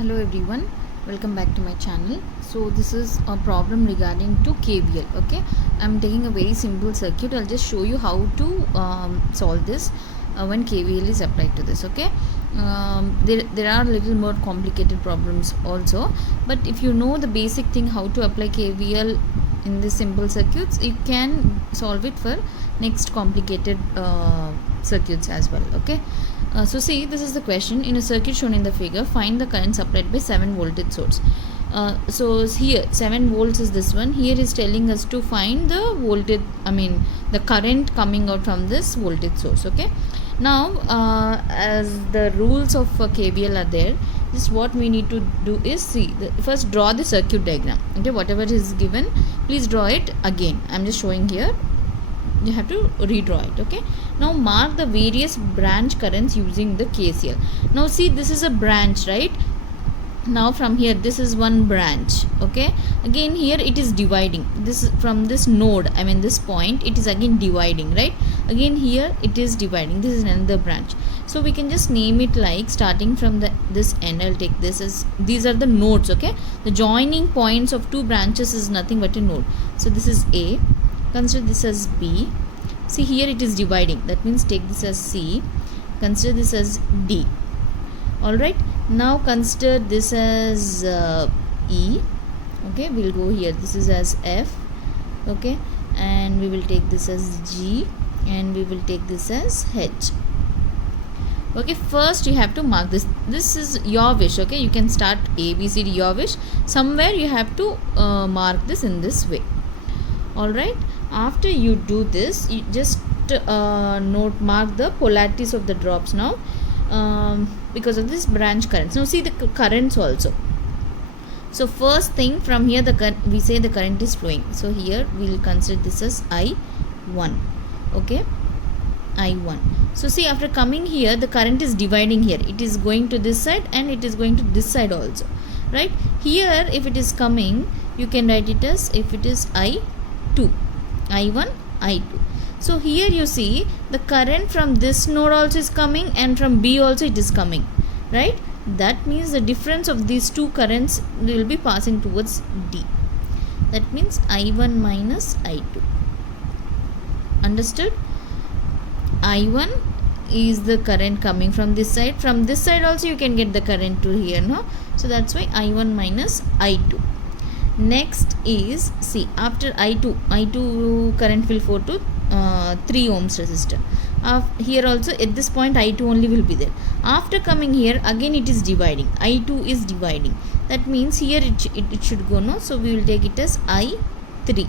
Hello everyone, welcome back to my channel. So this is a problem regarding to KVL. Okay, I'm taking a very simple circuit. I'll just show you how to solve this when KVL is applied to this. Okay, there are little more complicated problems also, but if you know the basic thing how to apply KVL in this simple circuits, you can solve it for next complicated circuits as well. Okay, so see, this is the question. In a circuit shown in the figure, find the current supplied by 7 voltage source. So here 7 volts is this one. Here is telling us to find the voltage, the current coming out from this voltage source. Okay, now as the rules of KVL are there, just what we need to do is see first draw the circuit diagram. Okay, whatever is given, please draw it again. I'm just showing here. You have to redraw it. Okay, now mark the various branch currents using the KCL. Now see, this is a branch, right? Now from here, this is one branch. Okay, again here it is dividing. This is from this node, this point, it is again dividing, right? Again here it is dividing. This is another branch. So we can just name it like, starting from this end, I'll take this as, these are the nodes. Okay, the joining points of two branches is nothing but a node. So this is A. Consider this as B. See, here it is dividing. That means take this as C. Consider this as D. Alright. Now consider this as E. Okay. We'll go here. This is as F. Okay. And we will take this as G. And we will take this as H. Okay. First you have to mark this. This is your wish. Okay. You can start A, B, C, D, your wish. Somewhere you have to mark this in this way. Alright. After you do this, you just mark the polarities of the drops now because of this branch currents. Now see the currents also. So first thing, from here we say the current is flowing. So here we will consider this as I1. Okay, I1. So see, after coming here, the current is dividing here. It is going to this side and it is going to this side also, right? Here if it is coming, you can write it as, if it is I2, I1, I2. So here you see the current from this node also is coming and from B also it is coming, right? That means the difference of these two currents will be passing towards D. That means I1 minus I2. Understood? I1 is the current coming from this side. From this side also you can get the current to here, no? So that's why I1 minus I2. Next is, see, after I2 current will flow to 3 ohms resistor. Here also at this point I2 only will be there. After coming here, again it is dividing. I2 is dividing. That means here it should go, no? So we will take it as I3.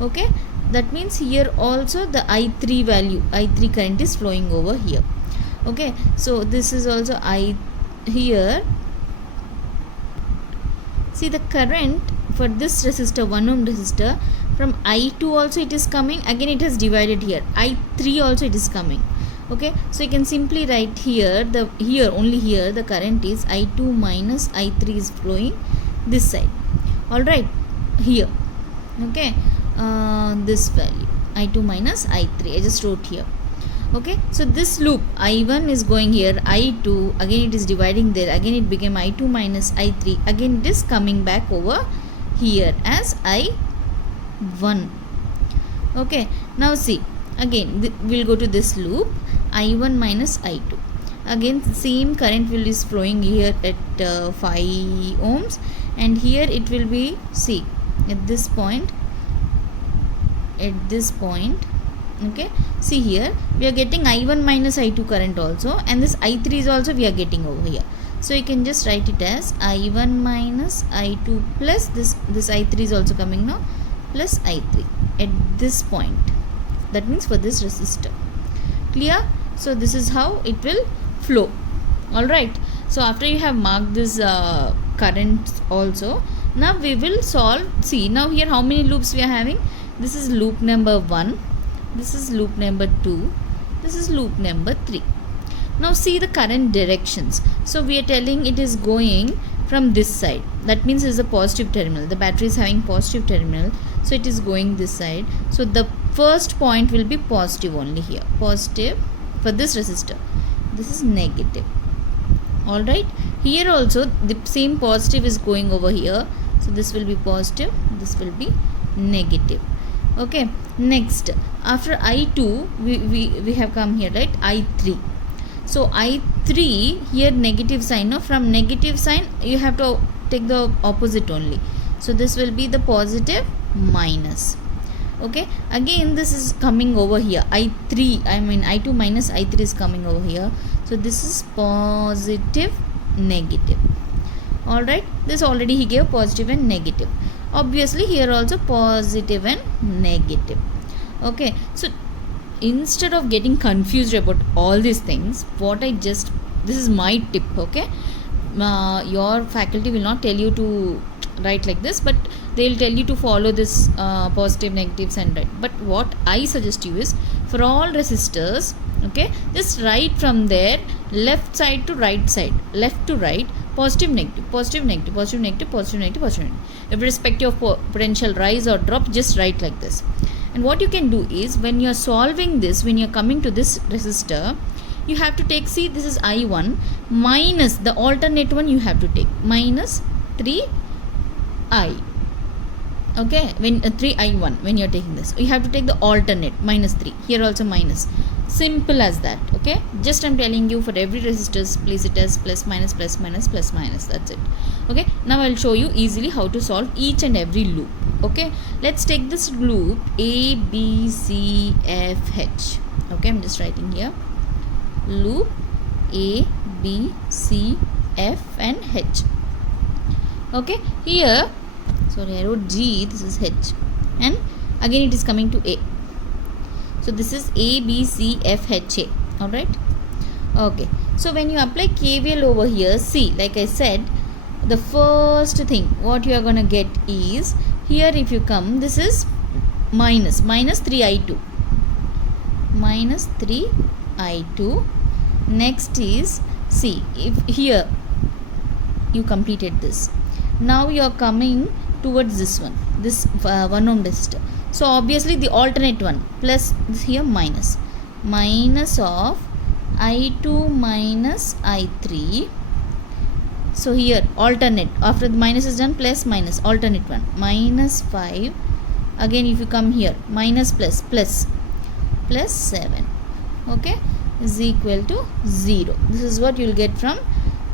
Okay, that means here also the I3 value, I3 current is flowing over here. Okay, so this is also here. See, the current for this resistor, 1 ohm resistor, from I2 also it is coming. Again it has divided here. I3 also it is coming. Okay, so you can simply write here, only here the current is I2 minus I3 is flowing this side. Alright, here. Okay, this value, I2 minus I3, I just wrote here. Okay, so this loop, I1 is going here, I2, again it is dividing there, again it became I2 minus I3, again it is coming back over here as I1. Okay, now see, again we'll go to this loop, I1 minus I2. Again same current is flowing here at 5 ohms, and here it will be, see, at this point, okay, see here we are getting I1 minus I2 current also, and this I3 is also we are getting over here. So you can just write it as I1 minus I2 plus this I3 is also coming now, plus I3 at this point. That means for this resistor. Clear? So this is how it will flow. Alright, so after you have marked this current also, now we will solve. See, now here how many loops we are having? This is loop number 1, this is loop number 2, this is loop number 3. Now see the current directions. So we are telling it is going from this side. That means it is a positive terminal. The battery is having positive terminal, so it is going this side. So the first point will be positive only here. Positive for this resistor. This is negative. Alright, here also the same positive is going over here, so this will be positive, this will be negative. Okay, next after I2 we have come here, right? I3. So I3 here negative sign. No, from negative sign you have to take the opposite only. So this will be the positive minus. Okay, again this is coming over here. I3, I mean I2 minus I3 is coming over here. So this is positive negative. Alright, this already he gave positive and negative. Obviously here also positive and negative. Okay, so instead of getting confused about all these things, this is my tip. Okay, your faculty will not tell you to write like this, but they will tell you to follow this positive, negatives and write. But what I suggest you is, for all resistors, okay, just write from there, left side to right side, left to right, positive, negative, positive, negative, positive, negative, positive, negative, positive, negative. Irrespective of potential rise or drop, just write like this. And what you can do is, when you are solving this, when you are coming to this resistor, you have to take, see, this is I1 minus the alternate one you have to take, minus 3I. Okay, when 3I1, when you are taking this, you have to take the alternate, minus 3. Here also minus. Simple as that. Okay, just I'm telling you, for every resistors, place it as plus minus, plus minus, plus minus. That's it. Okay, now I'll show you easily how to solve each and every loop. Okay, let's take this loop A, B, C, F, H. Okay, I'm just writing here. Loop A, B, C, F and H. Okay, here, sorry, I wrote G, this is H, and again it is coming to A. So this is A, B, C, F, H, A. Alright. Okay, so when you apply KVL over here, see, like I said, the first thing what you are gonna get is, here if you come, this is minus 3I2. Minus 3I2. Next is, see, if here you completed this, now you are coming towards this one, this 1 ohm resistor. So obviously the alternate one, plus this here minus of I2 minus I3. So here alternate, after the minus is done, plus minus, alternate one, minus 5. Again if you come here, minus plus 7. Okay, is equal to 0. This is what you will get from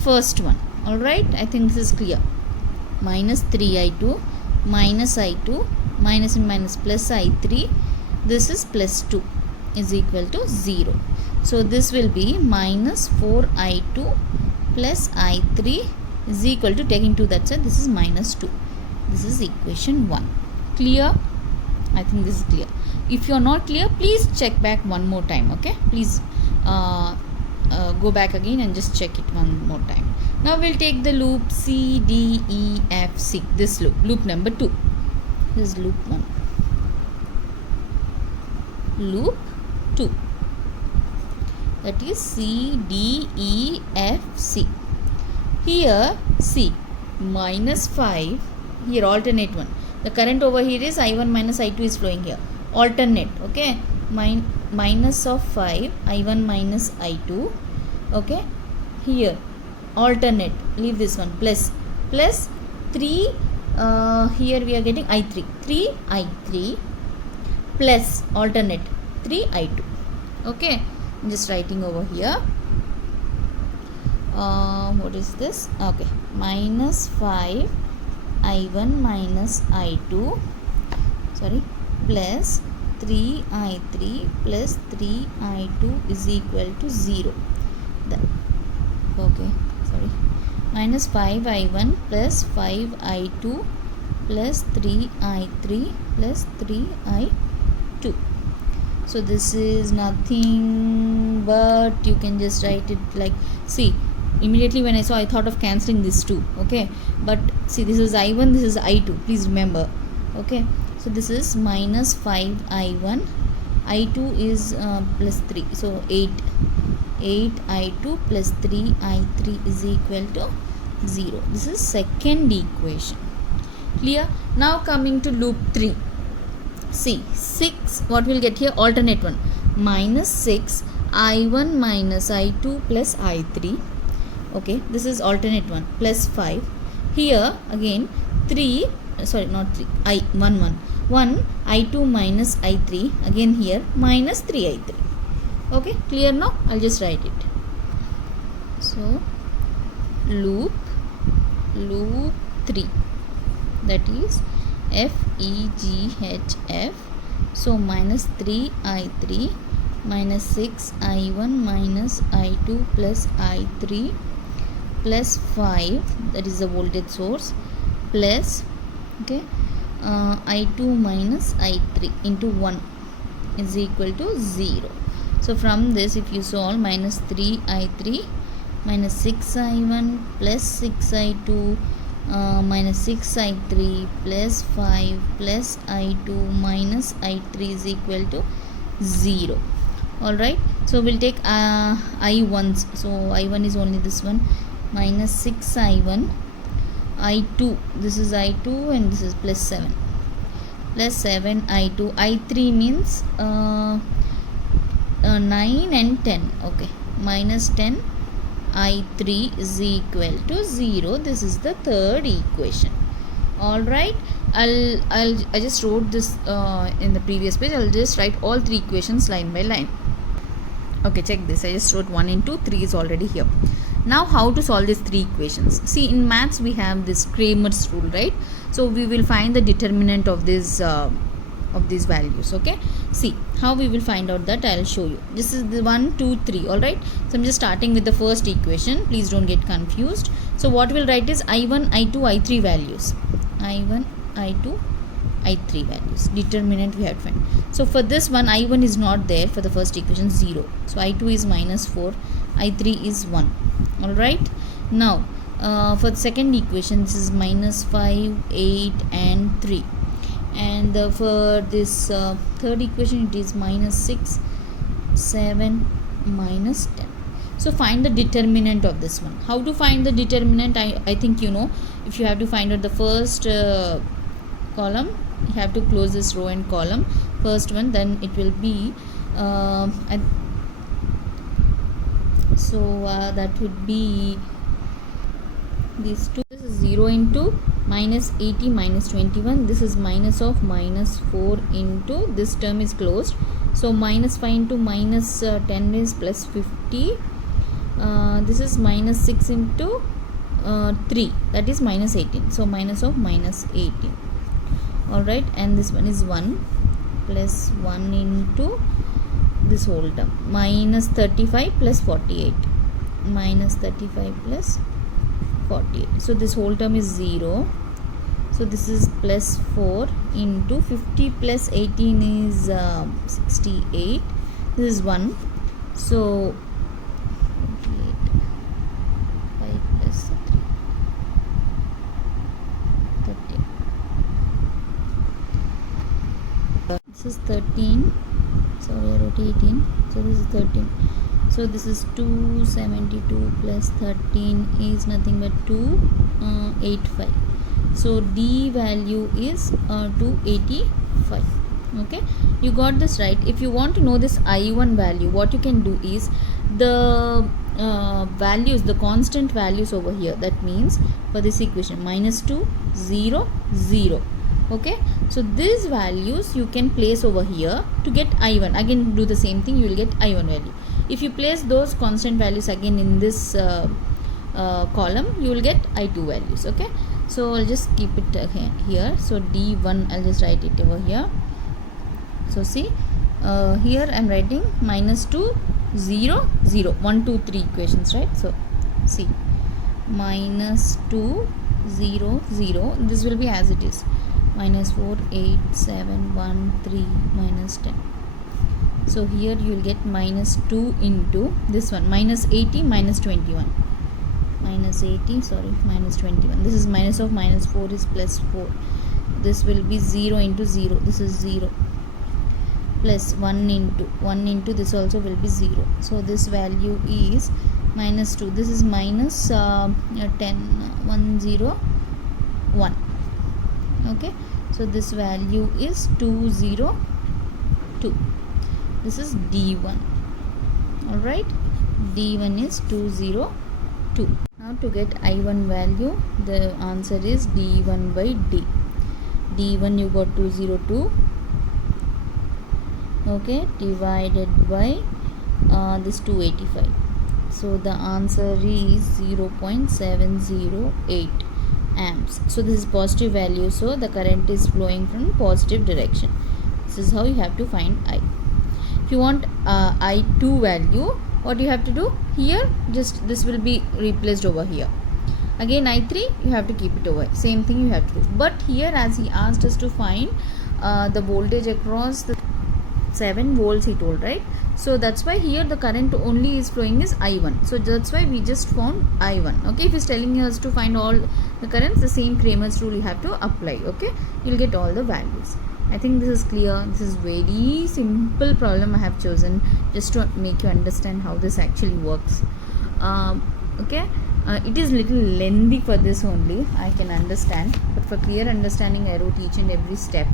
first one. Alright, I think this is clear. Minus 3I2 minus I2 minus and minus plus I3, this is plus 2, is equal to 0. So this will be minus 4I2 plus I3 is equal to, taking 2 that side, this is minus 2. This is equation 1. Clear? I think this is clear. If you are not clear, please check back one more time. Okay, please go back again and just check it one more time. Now we'll take the loop C, D, E, F, C. This loop number 2. This is loop 1. Loop 2. That is C, D, E, F, C. Here C, minus 5. Here alternate one. The current over here is I1 minus I2 is flowing here. Alternate. Okay. Minus of 5. I1 minus I2. Okay. Here alternate, leave this one, plus 3, here we are getting I3, 3I3 plus alternate 3I2. Okay, I'm just writing over here. What is this? Okay, minus 5 I1 minus I2, sorry, plus 3I3 plus 3I2 is equal to 0. Okay, sorry, minus 5I1 plus 5I2 plus 3I3 plus 3I2. So this is nothing but, you can just write it like, see, immediately when I saw, I thought of cancelling this 2. Okay, but see, this is I1, this is I2, please remember. Okay, so this is minus 5I1, I2 is plus 3, so 8I2 plus 3I3 is equal to 0. This is second equation. Clear? Now coming to loop 3. See, 6, what we'll get here? Alternate one. Minus 6 I1 minus I2 plus I3. Okay, this is alternate one, plus 5. Here again 3, sorry not 3, I 1 1 1 I2 minus I3, again here minus 3 I3. Okay, clear now? I'll just write it. So loop 3, that is F E G H F. So minus 3 I3 minus 6 I1 minus I2 plus I3 plus 5, that is the voltage source, plus okay I2 minus I3 into 1 is equal to 0. So from this, if you solve, minus 3 I3 minus 6 I1 plus 6 I2 minus 6 I3 plus 5 plus I2 minus I3 is equal to 0. Alright, so we'll take I1s. So I1 is only this one, minus 6 I1, I2, this is I2 and this is plus 7, plus 7 I2, I3 means 9 and 10. Okay, minus 10 I3 is equal to 0. This is the third equation. Alright, I just wrote this in the previous page. I'll just write all three equations line by line. Okay, check this. I just wrote 1 into 3 is already here. Now how to solve these three equations? See, in maths we have this Kramer's rule, right? So we will find the determinant of this of these values. Okay, see how we will find out that. I'll show you. This is the 1 2 3. All right, so I'm just starting with the first equation. Please don't get confused. So what we'll write is I1 I2 I3 values, I1 I2 I3 values, determinant we have to find. So for this one, I1 is not there for the first equation, 0. So I2 is minus 4, I3 is 1. Alright, now for the second equation, this is minus 5, 8 and 3. And for this third equation, it is minus 6, 7, minus 10. So find the determinant of this one. How to find the determinant? I think you know. If you have to find out the first column, you have to close this row and column, first one, then it will be that would be these two. This is 0 into minus 80 minus 21. This is minus of minus 4 into, this term is closed. So minus 5 into minus 10 is plus 50. This is minus 6 into 3, that is minus 18. So minus of minus 18. Alright, and this one is 1 plus 1 into this whole term, minus 35 plus 48, minus 35 plus 48. So this whole term is 0. So this is plus 4 into 50 plus 18 is 68. This is 1. So 5 plus 3, 13. This is 13. Sorry, I wrote 18. So this is 13. So this is 272 plus 13 is nothing but 285. So D value is 285. Okay, you got this right. If you want to know this I1 value, what you can do is the values, the constant values over here. That means for this equation, minus 2, 0, 0. Okay, so these values you can place over here to get I1. Again, do the same thing, you will get I1 value. If you place those constant values again in this column, you will get I2 values. Okay, so I'll just keep it here. So D1, I'll just write it over here. So see, here I'm writing minus 2, 0, 0, 1 2 3 equations, right? So see, minus 2, 0, 0, this will be as it is, minus 4, 8, 7, 1, 3, minus 10. So here you will get minus 2 into this one, minus 80 minus 21, minus 80, sorry, minus 21. This is minus of minus 4 is plus 4. This will be 0 into 0, this is 0, plus 1 into this also will be 0. So this value is minus 2. This is minus 10, 1, 0, 1. Okay, so this value is 202. This is D1. Alright, D1 is 202. to get I1 value, the answer is D1 by D. D1 you got 202, okay, divided by this 285. So the answer is 0.708 amps. So this is positive value, so the current is flowing from positive direction. This is how you have to find I. If you want I2 value, what you have to do here, just this will be replaced over here. Again I3, you have to keep it over, same thing you have to do. But here, as he asked us to find the voltage across the 7 volts, he told, right? So that's why here the current only is flowing is I1. So that's why we just found I1. Okay, if he's telling us to find all the currents, the same Kramer's rule you have to apply. Okay, you'll get all the values. I think this is clear. This is very simple problem I have chosen just to make you understand how this actually works. Okay, it is little lengthy for this only, I can understand, but for clear understanding I wrote each and every step.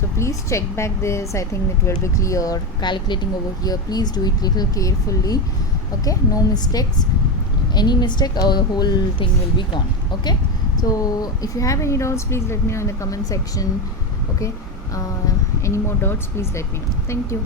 So please check back this. I think it will be clear. Calculating over here, please do it little carefully. Okay, no mistakes. Any mistake, the whole thing will be gone. Okay, so if you have any doubts, please let me know in the comment section. Okay, any more doubts, please let me know. Thank you.